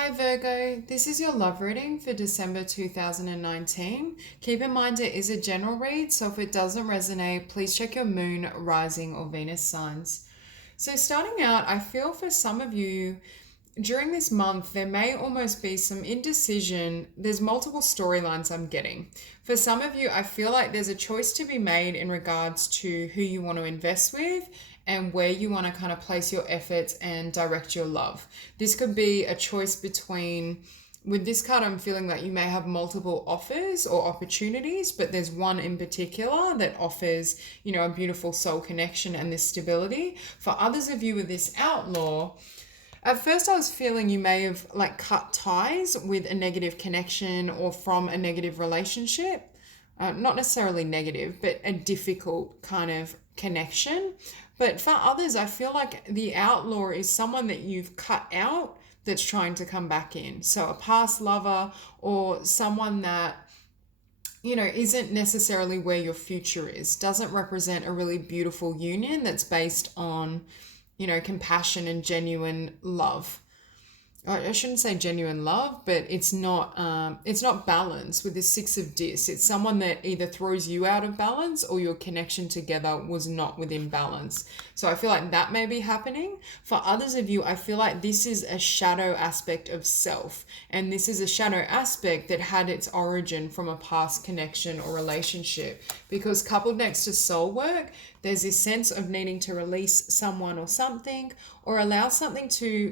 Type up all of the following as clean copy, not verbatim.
Hi Virgo, this is your love reading for December 2019. Keep in mind it is a general read, so if it doesn't resonate, please check your moon, rising, or Venus signs. So, starting out, I feel for some of you during this month, there may almost be some indecision. There's multiple storylines I'm getting. For some of you, I feel like there's a choice to be made in regards to who you want to invest with and where you want to kind of place your efforts and direct your love. This could be a choice between, with this card, I'm feeling that you may have multiple offers or opportunities, but there's one in particular that offers, a beautiful soul connection and this stability. For others of you with this outlaw, at first, I was feeling you may have cut ties with a negative connection or from a negative relationship. Not necessarily negative, but a difficult kind of connection. But for others, I feel like the outlaw is someone that you've cut out that's trying to come back in. So a past lover or someone that isn't necessarily where your future is, doesn't represent a really beautiful union that's based on compassion and genuine love. I shouldn't say genuine love, but it's not balanced with the Six of Discs. It's someone that either throws you out of balance or your connection together was not within balance. So I feel like that may be happening. For others of you, I feel like this is a shadow aspect of self. And this is a shadow aspect that had its origin from a past connection or relationship. Because coupled next to soul work, there's this sense of needing to release someone or something, or allow something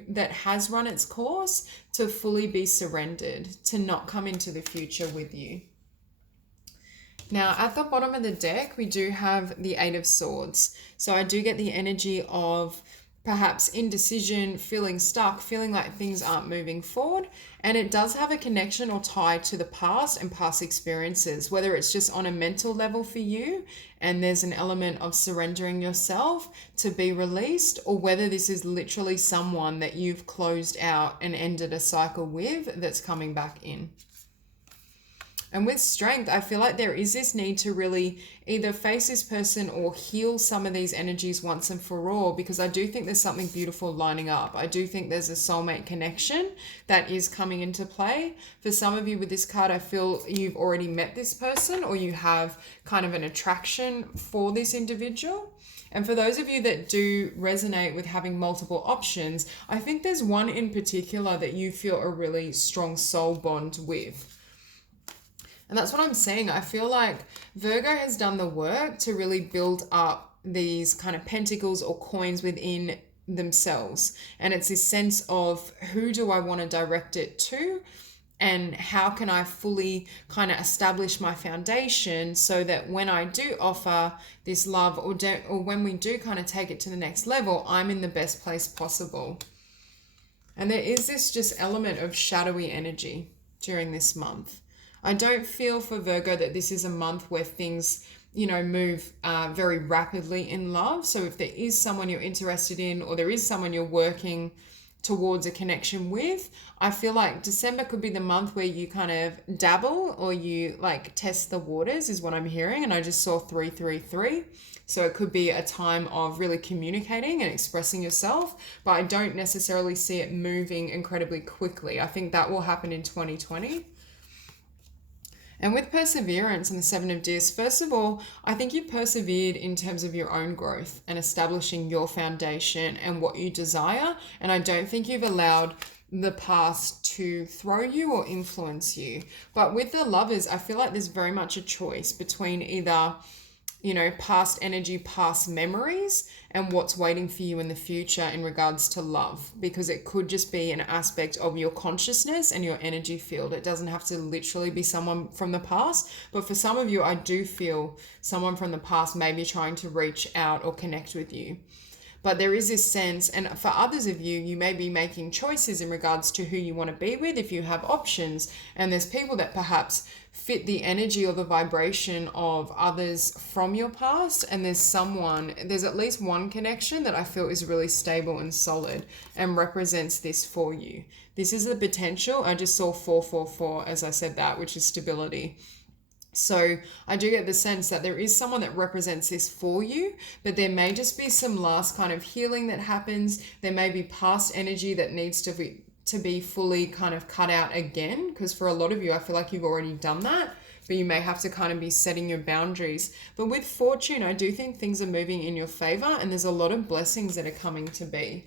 that has run its course to fully be surrendered, to not come into the future with you. Now, at the bottom of the deck, we do have the Eight of Swords. So I do get the energy of perhaps indecision, feeling stuck, feeling like things aren't moving forward. And it does have a connection or tie to the past and past experiences, whether it's just on a mental level for you and there's an element of surrendering yourself to be released, or whether this is literally someone that you've closed out and ended a cycle with that's coming back in. And with strength, I feel like there is this need to really either face this person or heal some of these energies once and for all, because I do think there's something beautiful lining up. I do think there's a soulmate connection that is coming into play. For some of you with this card, I feel you've already met this person or you have kind of an attraction for this individual. And for those of you that do resonate with having multiple options, I think there's one in particular that you feel a really strong soul bond with. And that's what I'm saying. I feel like Virgo has done the work to really build up these kind of pentacles or coins within themselves. And it's this sense of who do I want to direct it to? And how can I fully kind of establish my foundation so that when I do offer this love or when we do kind of take it to the next level, I'm in the best place possible. And there is this just element of shadowy energy during this month. I don't feel for Virgo that this is a month where things, move very rapidly in love. So if there is someone you're interested in or there is someone you're working towards a connection with, I feel like December could be the month where you kind of dabble or you test the waters is what I'm hearing. And I just saw 333. So it could be a time of really communicating and expressing yourself, but I don't necessarily see it moving incredibly quickly. I think that will happen in 2020. And with perseverance and the Seven of Discs, first of all, I think you persevered in terms of your own growth and establishing your foundation and what you desire. And I don't think you've allowed the past to throw you or influence you. But with the Lovers, I feel like there's very much a choice between either past energy, past memories, and what's waiting for you in the future in regards to love, because it could just be an aspect of your consciousness and your energy field. It doesn't have to literally be someone from the past, but for some of you, I do feel someone from the past may be trying to reach out or connect with you. But there is this sense, and for others of you, you may be making choices in regards to who you want to be with if you have options. And there's people that perhaps fit the energy or the vibration of others from your past. And there's at least one connection that I feel is really stable and solid and represents this for you. This is the potential. I just saw 444 as I said that, which is stability. So I do get the sense that there is someone that represents this for you, but there may just be some last kind of healing that happens. There may be past energy that needs to to be fully kind of cut out again, because for a lot of you, I feel like you've already done that, but you may have to kind of be setting your boundaries. But with fortune, I do think things are moving in your favor, and there's a lot of blessings that are coming to be.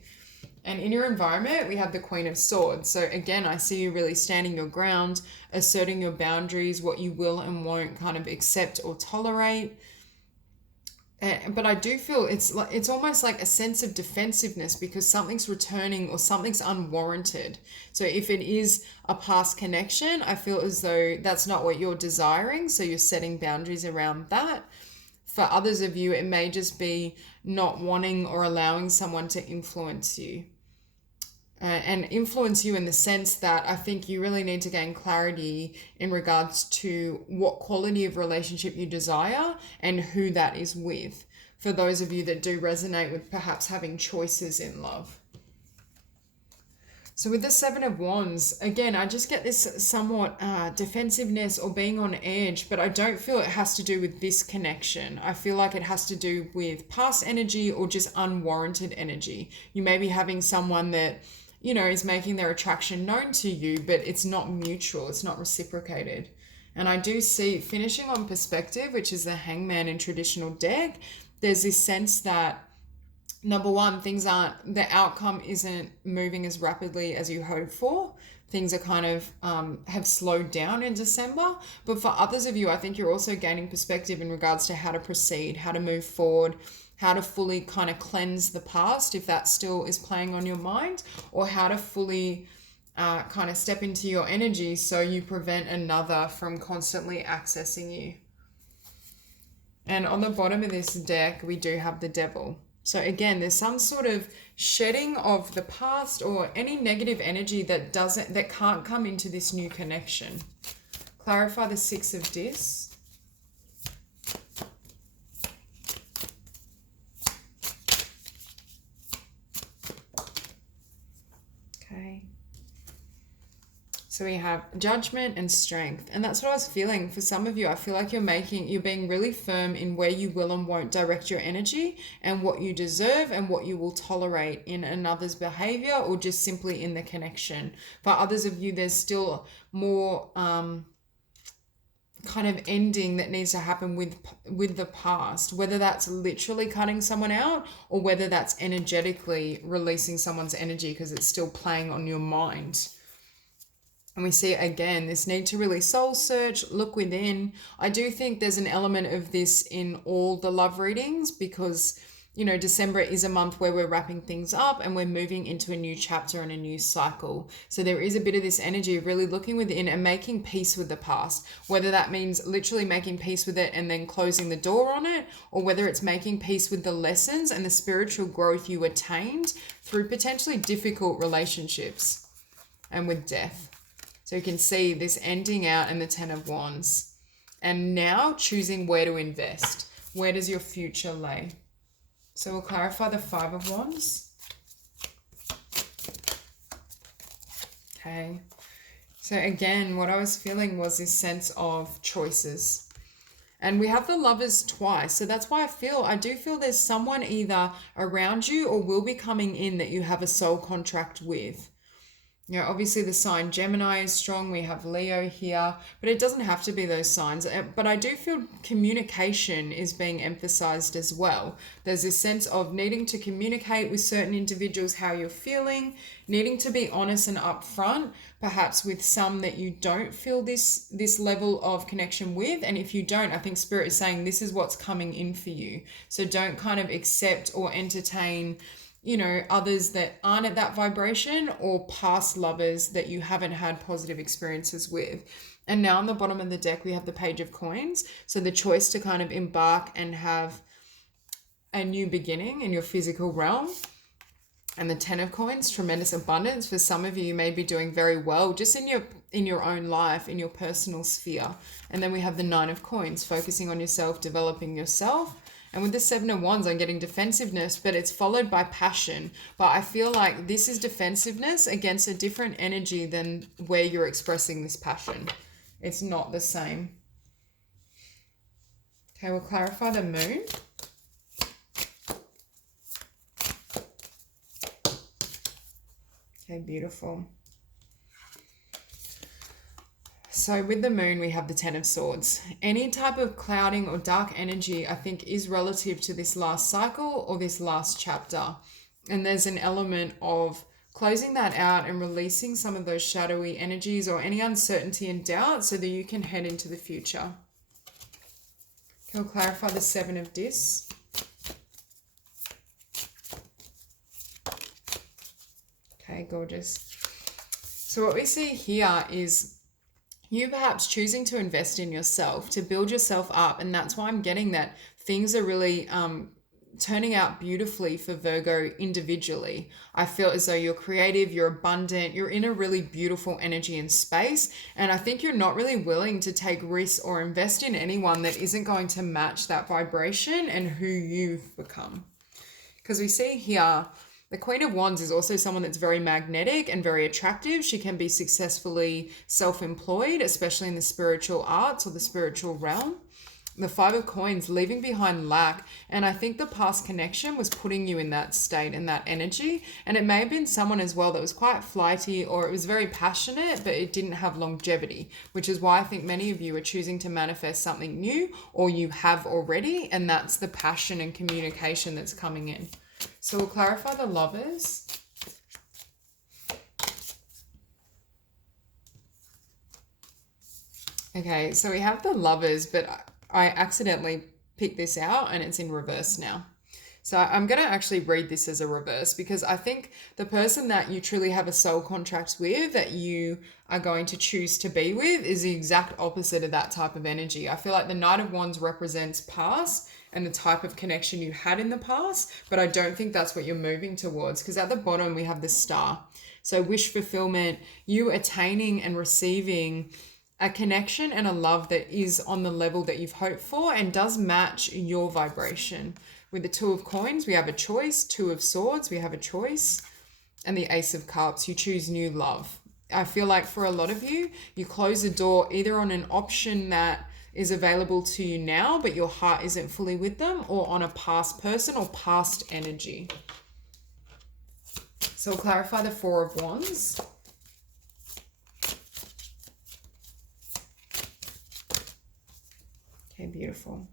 And in your environment, we have the Queen of Swords. So again, I see you really standing your ground, asserting your boundaries, what you will and won't kind of accept or tolerate. But I do feel it's almost like a sense of defensiveness because something's returning or something's unwarranted. So if it is a past connection, I feel as though that's not what you're desiring. So you're setting boundaries around that. For others of you, it may just be not wanting or allowing someone to influence you. And influence you in the sense that I think you really need to gain clarity in regards to what quality of relationship you desire and who that is with. For those of you that do resonate with perhaps having choices in love. So with the Seven of Wands, again, I just get this somewhat defensiveness or being on edge, but I don't feel it has to do with this connection. I feel like it has to do with past energy or just unwarranted energy. You may be having someone that, you know, is making their attraction known to you, but it's not mutual, it's not reciprocated. And I do see, finishing on perspective, which is the Hangman in traditional deck, there's this sense that, number one, the outcome isn't moving as rapidly as you hoped for. Things are kind of have slowed down in December. But for others of you, I think you're also gaining perspective in regards to how to proceed, how to move forward, how to fully kind of cleanse the past if that still is playing on your mind, or how to fully kind of step into your energy so you prevent another from constantly accessing you. And on the bottom of this deck, we do have the Devil. So again, there's some sort of shedding of the past or any negative energy that can't come into this new connection. Clarify the Six of Discs. Okay. So we have Judgment and Strength. And that's what I was feeling for some of you. I feel like you're being really firm in where you will and won't direct your energy and what you deserve and what you will tolerate in another's behavior or just simply in the connection. For others of you, there's still more kind of ending that needs to happen with the past, whether that's literally cutting someone out or whether that's energetically releasing someone's energy because it's still playing on your mind. And we see again this need to really soul search, look within. I do think there's an element of this in all the love readings because, you know, December is a month where we're wrapping things up and we're moving into a new chapter and a new cycle. So there is a bit of this energy of really looking within and making peace with the past, whether that means literally making peace with it and then closing the door on it, or whether it's making peace with the lessons and the spiritual growth you attained through potentially difficult relationships and with death. So you can see this ending out and the Ten of Wands. And now choosing where to invest. Where does your future lay? So we'll clarify the Five of Wands. Okay. So again, what I was feeling was this sense of choices. And we have the Lovers twice. So that's why I do feel there's someone either around you or will be coming in that you have a soul contract with. You know, obviously the sign Gemini is strong. We have Leo here, but it doesn't have to be those signs. But I do feel communication is being emphasized as well. There's this sense of needing to communicate with certain individuals how you're feeling, needing to be honest and upfront, perhaps with some that you don't feel this level of connection with. And if you don't, I think Spirit is saying this is what's coming in for you. So don't kind of accept or entertain, you know, others that aren't at that vibration or past lovers that you haven't had positive experiences with. And now on the bottom of the deck, we have the Page of Coins. So the choice to kind of embark and have a new beginning in your physical realm. And the Ten of Coins, tremendous abundance. For some of you, you may be doing very well just in your own life, in your personal sphere. And then we have the Nine of Coins, focusing on yourself, developing yourself. And with the Seven of Wands, I'm getting defensiveness, but it's followed by passion. But I feel like this is defensiveness against a different energy than where you're expressing this passion. It's not the same. Okay, we'll clarify the Moon. Okay, beautiful. So with the moon, we have the Ten of Swords. Any type of clouding or dark energy, I think, is relative to this last cycle or this last chapter. And there's an element of closing that out and releasing some of those shadowy energies or any uncertainty and doubt so that you can head into the future. Can we clarify the Seven of Dis? Okay, gorgeous. So what we see here is you perhaps choosing to invest in yourself, to build yourself up. And that's why I'm getting that things are really turning out beautifully for Virgo individually. I feel as though you're creative, you're abundant, you're in a really beautiful energy and space. And I think you're not really willing to take risks or invest in anyone that isn't going to match that vibration and who you've become. Because we see here, the Queen of Wands is also someone that's very magnetic and very attractive. She can be successfully self-employed, especially in the spiritual arts or the spiritual realm. The Five of Coins, leaving behind lack. And I think the past connection was putting you in that state and that energy. And it may have been someone as well that was quite flighty, or it was very passionate, but it didn't have longevity, which is why I think many of you are choosing to manifest something new, or you have already. And that's the passion and communication that's coming in. So we'll clarify the Lovers. Okay, so we have the Lovers, but I accidentally picked this out and it's in reverse now. So I'm going to actually read this as a reverse, because I think the person that you truly have a soul contract with, that you are going to choose to be with, is the exact opposite of that type of energy. I feel like the Knight of Wands represents past and the type of connection you had in the past, but I don't think that's what you're moving towards, because at the bottom we have the Star. So wish fulfillment, you attaining and receiving a connection and a love that is on the level that you've hoped for and does match your vibration. With the Two of Coins, we have a choice. Two of Swords, we have a choice. And the Ace of Cups, you choose new love. I feel like for a lot of you, you close the door either on an option that is available to you now, but your heart isn't fully with them, or on a past person or past energy. So we'll clarify the Four of Wands. Okay, beautiful.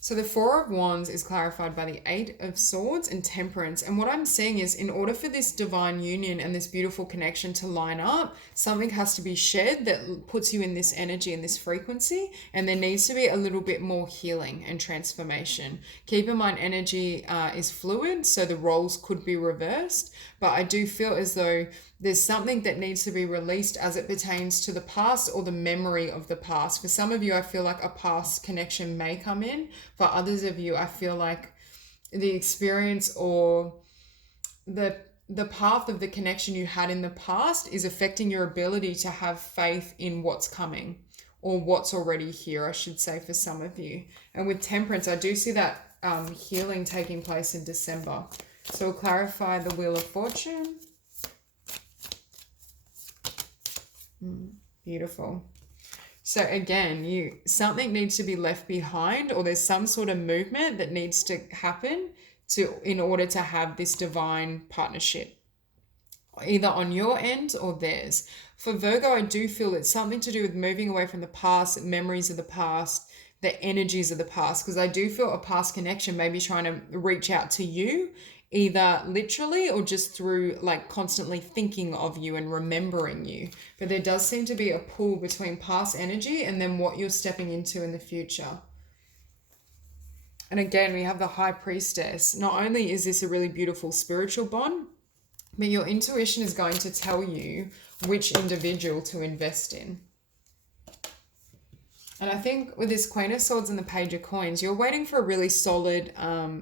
So the Four of Wands is clarified by the Eight of Swords and Temperance. And what I'm saying is, in order for this divine union and this beautiful connection to line up, something has to be shed that puts you in this energy and this frequency. And there needs to be a little bit more healing and transformation. Keep in mind, energy is fluid, so the roles could be reversed. But I do feel as though there's something that needs to be released as it pertains to the past or the memory of the past. For some of you, I feel like a past connection may come in. For others of you, I feel like the experience or the path of the connection you had in the past is affecting your ability to have faith in what's coming, or what's already here, I should say, for some of you. And with Temperance, I do see that healing taking place in December. So we'll clarify the Wheel of Fortune. Beautiful. So again, something needs to be left behind, or there's some sort of movement that needs to happen in order to have this divine partnership, either on your end or theirs. For Virgo, I do feel it's something to do with moving away from the past, memories of the past, the energies of the past, because I do feel a past connection may be trying to reach out to you, either literally or just through like constantly thinking of you and remembering you. But there does seem to be a pull between past energy and then what you're stepping into in the future. And again, we have the High Priestess. Not only is this a really beautiful spiritual bond, but your intuition is going to tell you which individual to invest in. And I think with this Queen of Swords and the Page of Coins, you're waiting for a really solid,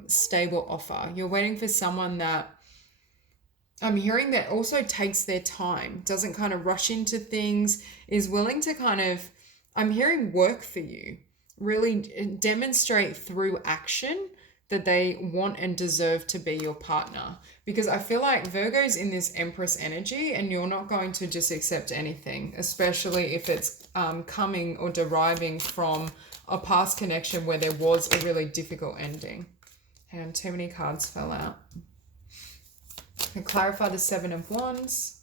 stable offer. You're waiting for someone that I'm hearing that also takes their time, doesn't kind of rush into things, is willing to kind of, I'm hearing work for you, really demonstrate through action that they want and deserve to be your partner. Because I feel like Virgo's in this Empress energy and you're not going to just accept anything, especially if it's coming or deriving from a past connection where there was a really difficult ending. And too many cards fell out. And clarify the Seven of Wands.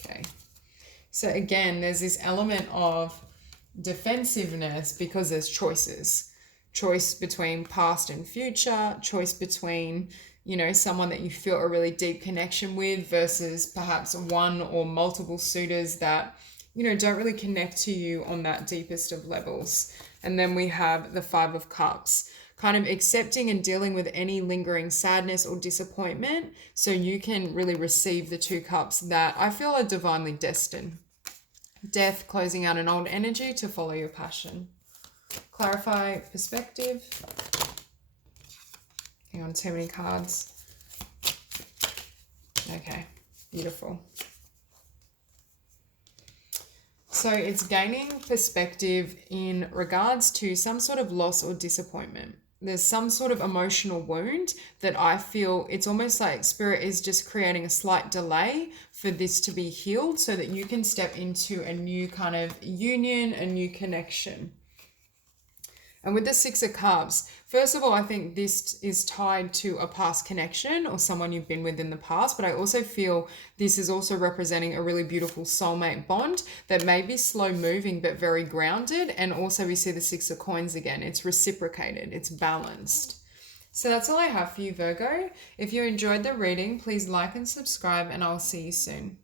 Okay. So again, there's this element of defensiveness because there's choices. Choice between past and future, choice between, you know, someone that you feel a really deep connection with versus perhaps one or multiple suitors that, you know, don't really connect to you on that deepest of levels. And then we have the Five of Cups, kind of accepting and dealing with any lingering sadness or disappointment so you can really receive the Two Cups that I feel are divinely destined. Death, closing out an old energy to follow your passion. Clarify perspective. Hang on, too many cards. Okay, beautiful. So it's gaining perspective in regards to some sort of loss or disappointment. There's some sort of emotional wound that I feel it's almost like Spirit is just creating a slight delay for this to be healed so that you can step into a new kind of union, a new connection. And with the Six of Cups, first of all, I think this is tied to a past connection or someone you've been with in the past, but I also feel this is also representing a really beautiful soulmate bond that may be slow moving but very grounded. And also we see the Six of Coins again. It's reciprocated, it's balanced. So that's all I have for you, Virgo. If you enjoyed the reading, please like and subscribe, and I'll see you soon.